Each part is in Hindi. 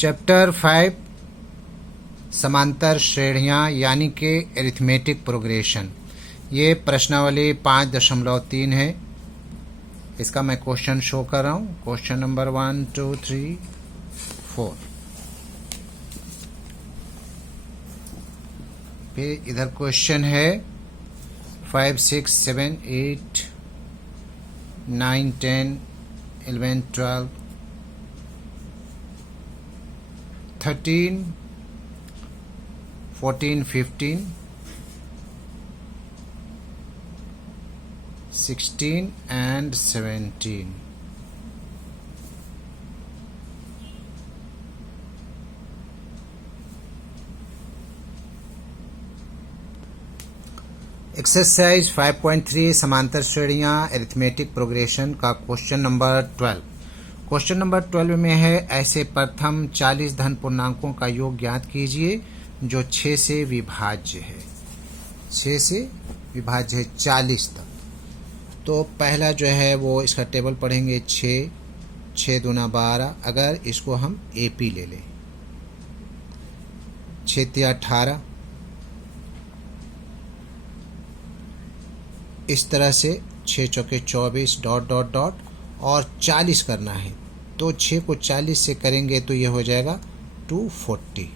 चैप्टर 5 समांतर श्रेणियां यानी कि एरिथमेटिक प्रोग्रेशन। ये प्रश्नावली 5.3 है। इसका मैं क्वेश्चन शो कर रहा हूँ। Question number 1 2 3 4। फिर इधर क्वेश्चन है 5 6 7 8 9 10 11 12 13 14 15 16 and 17। एक्सरसाइज 5.3 समांतर श्रेणियां एरिथमेटिक प्रोग्रेशन का क्वेश्चन नंबर 12। क्वेश्चन नंबर 12 में है ऐसे प्रथम 40 धन पूर्णांकों का योग ज्ञात कीजिए जो 6 से विभाज्य है। 6 से विभाज्य है 40 तक। तो पहला जो है वो इसका टेबल पढ़ेंगे 6 दूना 12। अगर इसको हम एपी ले लें 6 तिया 18, इस तरह से 6 चौके 24 डॉट डॉट डॉट और 40 करना है। तो 6 को 40 से करेंगे तो ये हो जाएगा 240।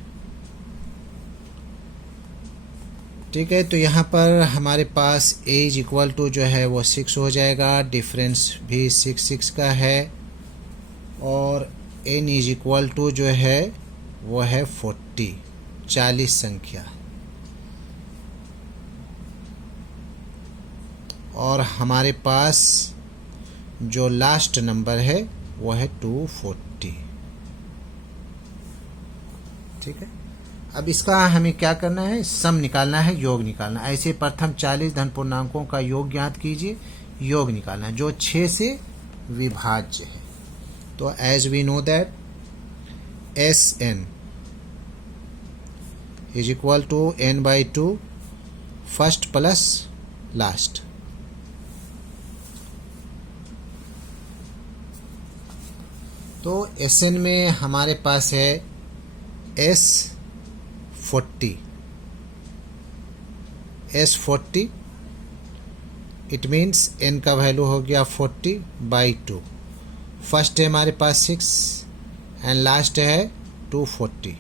ठीक है, तो यहाँ पर हमारे पास a इज इक्वल टू जो है वो 6 हो जाएगा। डिफरेंस भी 6 का है और n इज इक्वल टू जो है वो है 40 संख्या। और हमारे पास जो लास्ट नंबर है वो है 240। ठीक है, अब इसका हमें क्या करना है, सम निकालना है, योग निकालना है। ऐसे प्रथम 40 धन पूर्णांकों का योग ज्ञात कीजिए। योग निकालना है जो 6 से विभाज्य है। तो as we know that Sn is equal to n/2 first plus last. तो Sn में हमारे पास है S40। इट मीन्स n का वैल्यू हो गया 40/2। फर्स्ट है हमारे पास 6 एंड लास्ट है 240।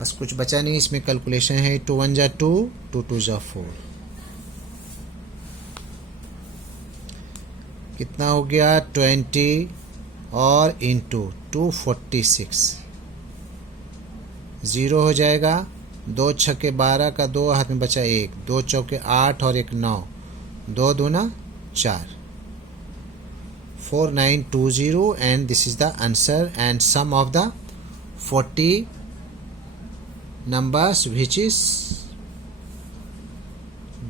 बस कुछ बचा नहीं, इसमें कैलकुलेशन है 2 1 जा 2 2 2 जा 4। कितना हो गया 20 और इंटू 246 0 हो जाएगा। 2 छक्के 12 का 2 हाथ में बचा 1, 2 चौके 8 और 1 9, 2 दूना 4, 4920 and this is the answer and sum of the 40 numbers which is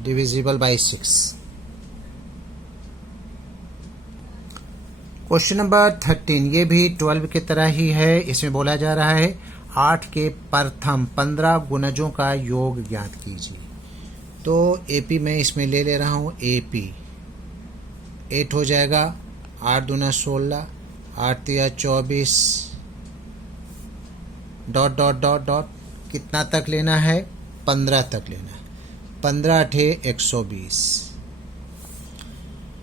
divisible by 6। Question number 13 ये भी 12 की तरह ही है। इसमें बोला जा रहा है 8 के प्रथम 15 गुणजों का योग ज्ञात कीजिए। तो एपी मैं इसमें ले ले रहा हूँ। एपी 8 हो जाएगा, 8 दूना 16, 8 तिया 24 डॉट डॉट डॉट डॉट। कितना तक लेना है, 15 तक लेना है। 15 8 120।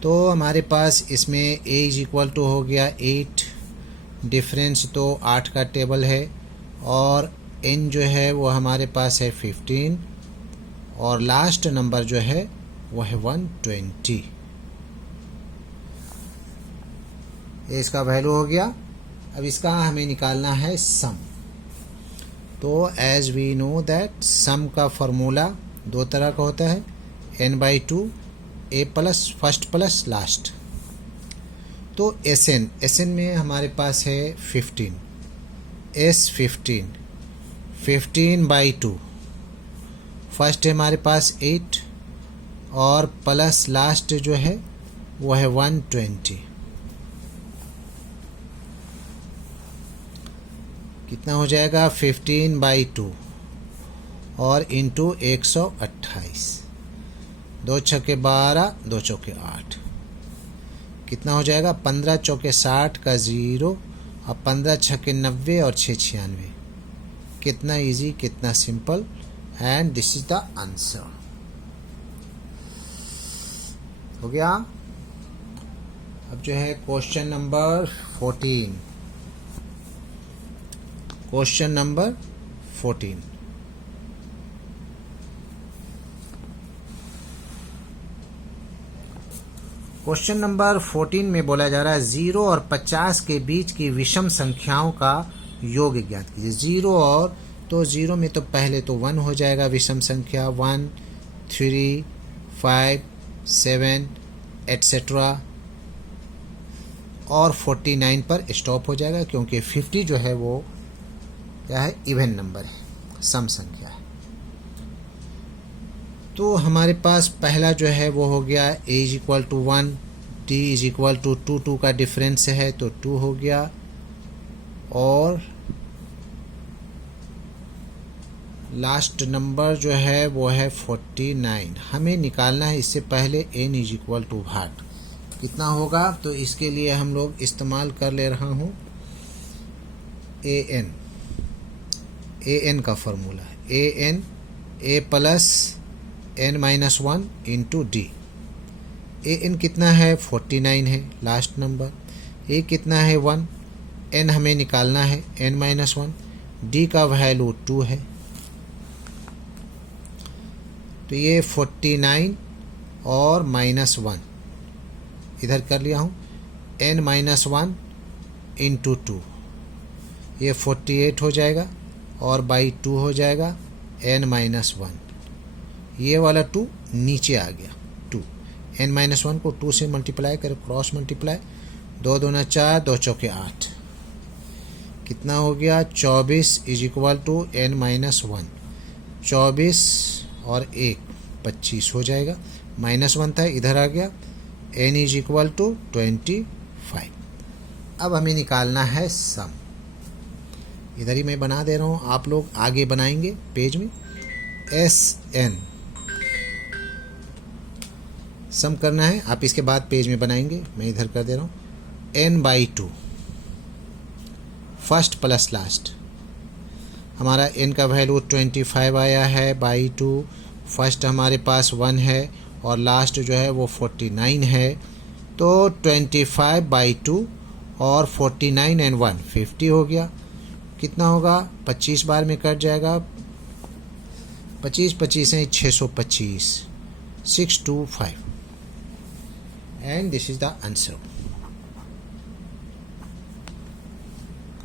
तो हमारे पास इसमें a इज इक्वल टू हो गया 8। डिफरेंस तो 8 का टेबल है और n जो है वो हमारे पास है 15 और लास्ट नंबर जो है वो है 120। ये इसका वैल्यू हो गया। अब इसका हमें निकालना है सम। तो as we know that sum का फॉर्मूला दो तरह का होता है, n/2 a plus first plus last. तो Sn में हमारे पास है 15, S15 15/2। फर्स्ट है हमारे पास 8 और प्लस लास्ट जो है वो है 120। कितना हो जाएगा 15/2 और इंटू 128। 2 छक्के 12, 2 चौके 8। कितना हो जाएगा 15 चौके 60 का 0 और 15 छक्के 90 और 6 96। कितना इजी, कितना simple, and this is the answer. हो गया। अब जो है question number 14। Question number 14। Question number 14 में बोला जा रहा है 0 और 50 के बीच की विषम संख्याओं का योग ज्ञात कीजिए। 0 और, तो 0 में तो पहले तो 1 हो जाएगा विषम संख्या, 1 3 5 7 एटसेट्रा, और 49 पर स्टॉप हो जाएगा क्योंकि 50 जो है वो क्या है, इवन नंबर है, सम संख्या है। तो हमारे पास पहला जो है वो हो गया a is equal to 1, d is equal to 2 का डिफरेंस है तो 2 हो गया, और लास्ट नंबर जो है वो है 49। हमें निकालना है इससे पहले n इज इक्वल टू भाट कितना होगा, तो इसके लिए हम लोग इस्तेमाल कर ले रहा हूँ an का फॉर्मूला है an a plus n-1 into D. an कितना है 49 है लास्ट नंबर, a कितना है 1, n हमें निकालना है n-1, d का वैल्यू 2 है, तो ये 49 और -1 इधर कर लिया हूँ, n-1 इंटू 2, ये 48 हो जाएगा और बाई 2 हो जाएगा n-1, ये वाला 2 नीचे आ गया 2, n-1 को 2 से मल्टीप्लाई करें, क्रॉस मल्टीप्लाई, 2 दूना 4, 2 चौके 8, कितना हो गया 24 इज इक्वल टू n-1, 24 और 1 25 हो जाएगा, -1 था इधर आ गया, n इज इक्वल टू 25। अब हमें निकालना है सम, इधर ही मैं बना दे रहा हूँ, आप लोग आगे बनाएंगे पेज में। Sn सम करना है, आप इसके बाद पेज में बनाएंगे, मैं इधर कर दे रहा हूँ। n/2 फर्स्ट प्लस लास्ट, हमारा n का वैल्यू 25 आया है, बाई 2 फर्स्ट हमारे पास 1 है और लास्ट जो है वो 49 है, तो 25/2 और 49 एंड 1 50 हो गया। कितना होगा 25 बार में कट जाएगा, 25 है 625, 625, and this is the answer.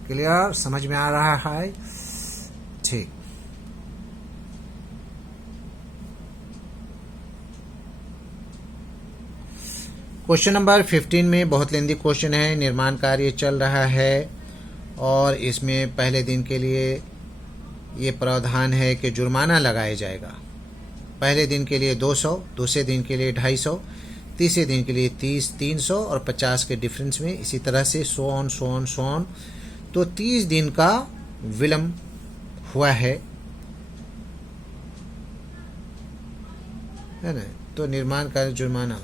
Clear, समझ में आ रहा है? ठीक। क्वेश्चन नंबर 15 में बहुत लेंदी क्वेश्चन है, निर्माण कार्य चल रहा है और इसमें पहले दिन के लिए ये प्रावधान है कि जुर्माना लगाया जाएगा। पहले दिन के लिए 200, दूसरे दिन के लिए 250, तीसरे दिन के लिए 30, 300 और 50 के डिफरेंस में, इसी तरह से सो ऑन। तो 30 दिन का विलम्ब हुआ है ना, तो निर्माण कार्य जुर्माना,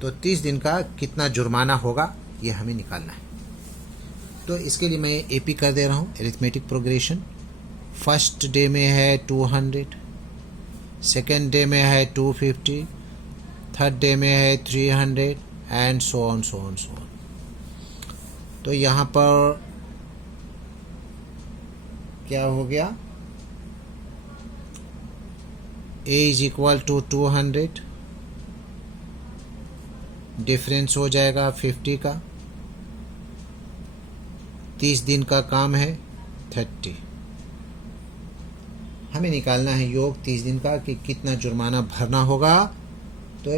तो 30 दिन का कितना जुर्माना होगा ये हमें निकालना है। तो इसके लिए मैं एपी कर दे रहा हूँ, एरिथमेटिक प्रोग्रेशन। फर्स्ट डे में है 200, सेकेंड डे में है 250, थर्ड डे में है 300 एंड सो ऑन। तो यहाँ पर क्या हो गया, a is equal to 200, difference हो जाएगा 50 का, 30 दिन का काम है 30, हमें निकालना है योग 30 दिन का कि कितना जुर्माना भरना होगा। तो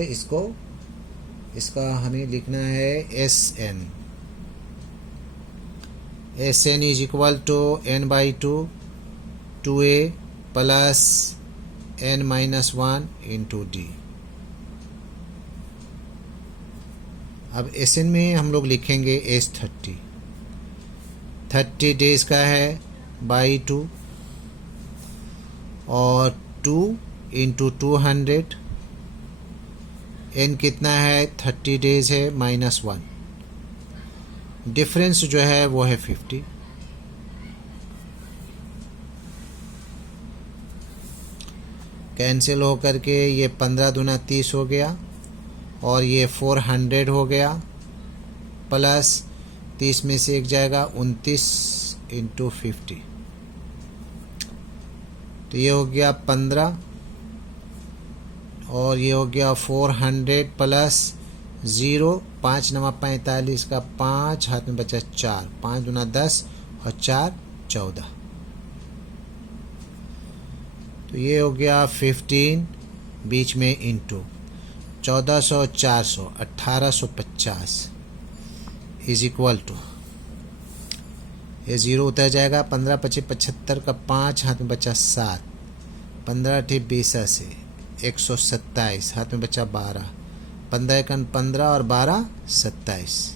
इसका हमें लिखना है SN is equal to n/2 2a plus n-1 into d. अब SN में हम लोग लिखेंगे S30 डेज का है बाई 2 और 2 इंटू 200 एन कितना है 30 डेज है -1, डिफरेंस जो है वो है 50। कैंसिल हो करके ये 15 दूना 30 हो गया और ये 400 हो गया, प्लस 30 में से एक जाएगा 29 इंटू 50, तो ये हो गया 15 और ये हो गया 400 प्लस 0, 5 नवा 45 का 5, हाथ में बचा 4, 5 दूना 10 और 4 14, तो ये हो गया 15, बीच में इंटू 1400 400 1850 इज इक्वल टू, ये 0 उतर जाएगा, 15 25 75 का 5, हाथ में बचा 7, 15 ठी 20 से 127, हाथ में बचा 12, 15 एकन 15 और 12 27,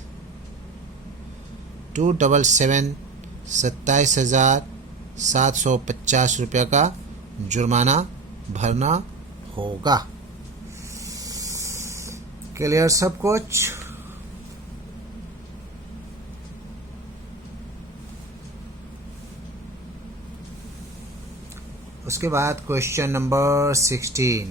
277 27,750 रुपये का जुर्माना भरना होगा। क्लियर सब कुछ? उसके बाद question number 16।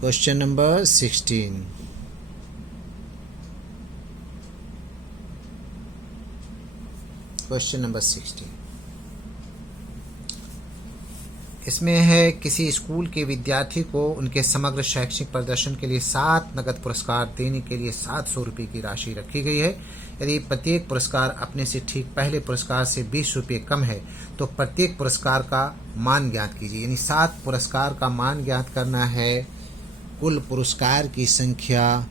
Question number 16, question number 16 इसमें है, किसी स्कूल के विद्यार्थी को उनके समग्र शैक्षणिक प्रदर्शन के लिए 7 नगद पुरस्कार देने के लिए 700 रुपये की राशि रखी गई है। यदि प्रत्येक पुरस्कार अपने से ठीक पहले पुरस्कार से 20 रुपये कम है तो प्रत्येक पुरस्कार का मान ज्ञात कीजिए। यानी 7 पुरस्कार का मान ज्ञात करना है। कुल पुरस्कार की संख्या,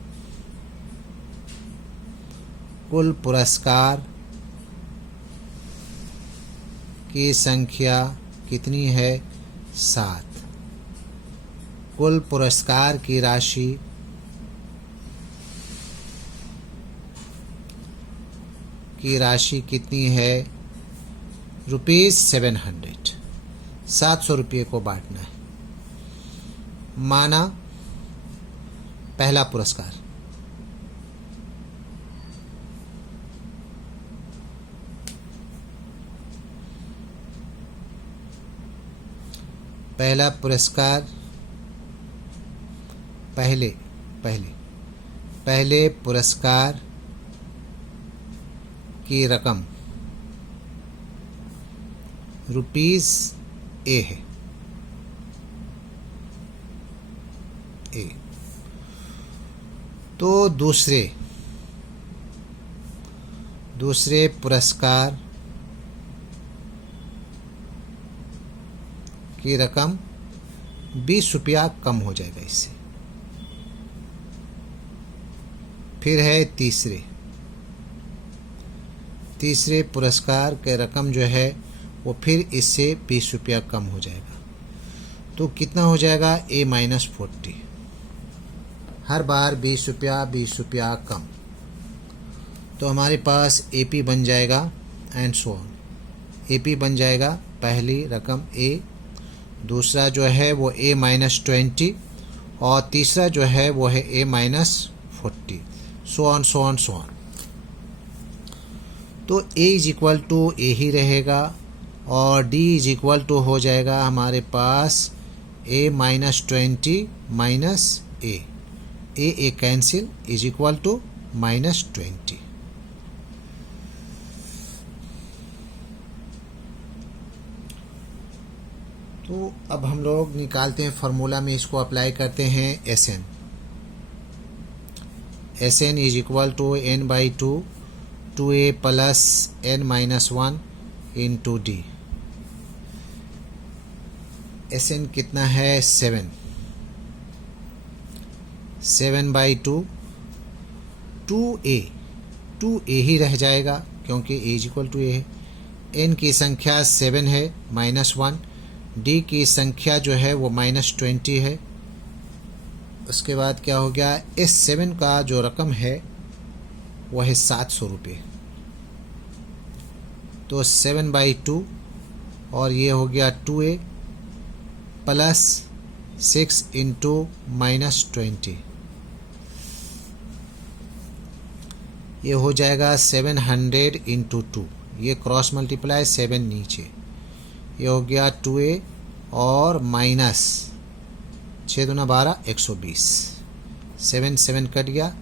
कुल पुरस्कार की संख्या कितनी है? 7। कुल पुरस्कार की राशि कितनी है? ₹700। 700 रुपये को बांटना है। माना पहला पुरस्कार पहले पुरस्कार की रकम ₹A है। तो दूसरे पुरस्कार की रकम 20 रुपया कम हो जाएगा इससे। फिर है तीसरे पुरस्कार की रकम जो है वो फिर इससे 20 रुपया कम हो जाएगा। तो कितना हो जाएगा? A-40। हर बार 20 रुपया कम। तो हमारे पास AP बन जाएगा एंड सो ऑन। AP बन जाएगा पहली रकम A, दूसरा जो है वो A-20 और तीसरा जो है वो है A-40, सो ऑन। तो A is equal to A ही रहेगा और D इज इक्वल टू हो जाएगा हमारे पास A-20 minus A cancel is equal to -20। तो अब हम लोग निकालते हैं फार्मूला में, इसको अप्लाई करते हैं। SN is equal to N/2 2A plus N-1 into D। SN कितना है? 7/2 2A ही रह जाएगा क्योंकि A is equal to A है। N की संख्या 7 है -1, D की संख्या जो है वो -20 है। उसके बाद क्या हो गया? S7 का जो रकम है वह है 700 रुपये। तो 7/2 और ये हो गया 2A प्लस 6 इंटू -20, ये हो जाएगा 700 इंटू 2, ये क्रॉस मल्टीप्लाई 7 नीचे, ये हो गया 2a और माइनस 6 दूना 12, 120, 7 7 कट गया,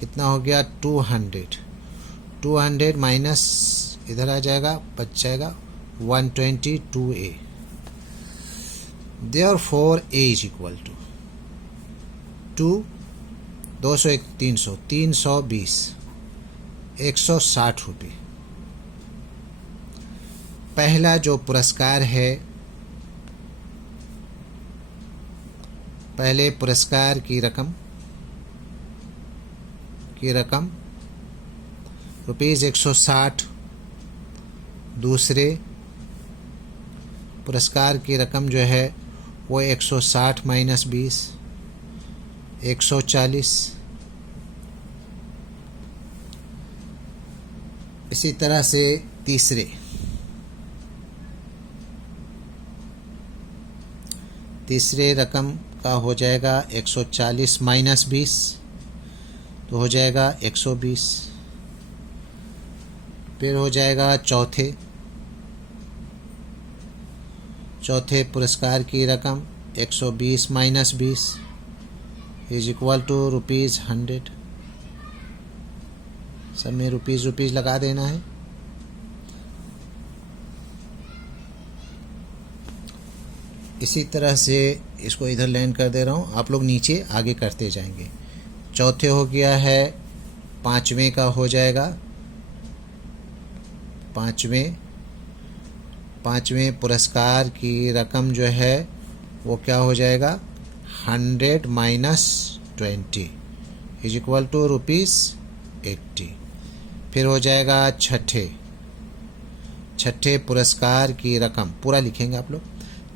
कितना हो गया 200 माइनस इधर आ जाएगा, बच जाएगा 122a। Therefore a is equal to 2, 200 1 300, 320, 160 रुपये। पहला जो पुरस्कार है, पहले पुरस्कार की रकम ₹160, दूसरे पुरस्कार की रकम जो है वो 160 माइनस 20, 140। इसी तरह से तीसरे रकम का हो जाएगा 140 माइनस 20, तो हो जाएगा 120। फिर हो जाएगा चौथे पुरस्कार की रकम 120 माइनस 20 इज इक्वल टू ₹100। सब में रुपीज़ लगा देना है। इसी तरह से इसको इधर लैंड कर दे रहा हूँ, आप लोग नीचे आगे करते जाएंगे। चौथे हो गया है, पाँचवें का हो जाएगा, पाँचवें पुरस्कार की रकम जो है वो क्या हो जाएगा 100 माइनस 20 इज इक्वल टू ₹80। फिर हो जाएगा छठे पुरस्कार की रकम, पूरा लिखेंगे आप लोग।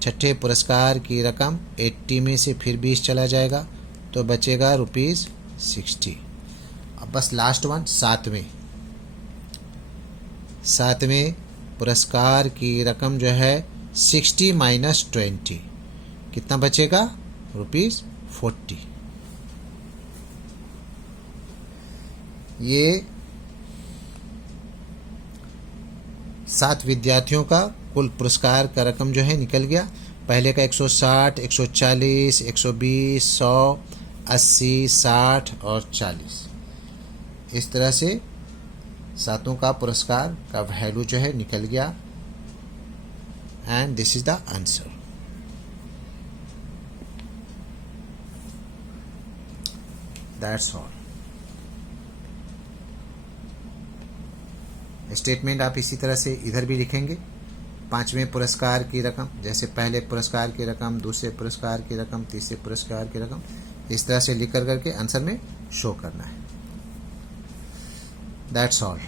छठे पुरस्कार की रकम 80 में से फिर 20 चला जाएगा तो बचेगा ₹60। अब बस लास्ट वन, सातवें पुरस्कार की रकम जो है 60 माइनस 20, कितना बचेगा ₹40। ये 7 विद्यार्थियों का कुल पुरस्कार का रकम जो है निकल गया। पहले का 160, 140, 120, 100, 80, 60 और 40। इस तरह से सातों का पुरस्कार का वैल्यू जो है निकल गया। And this is the answer. That's all. Statement आप इसी तरह से इधर भी लिखेंगे। पांचवें पुरस्कार की रकम, जैसे पहले पुरस्कार की रकम, दूसरे पुरस्कार की रकम, तीसरे पुरस्कार की रकम, इस तरह से लिख करके आंसर में शो करना है। That's all.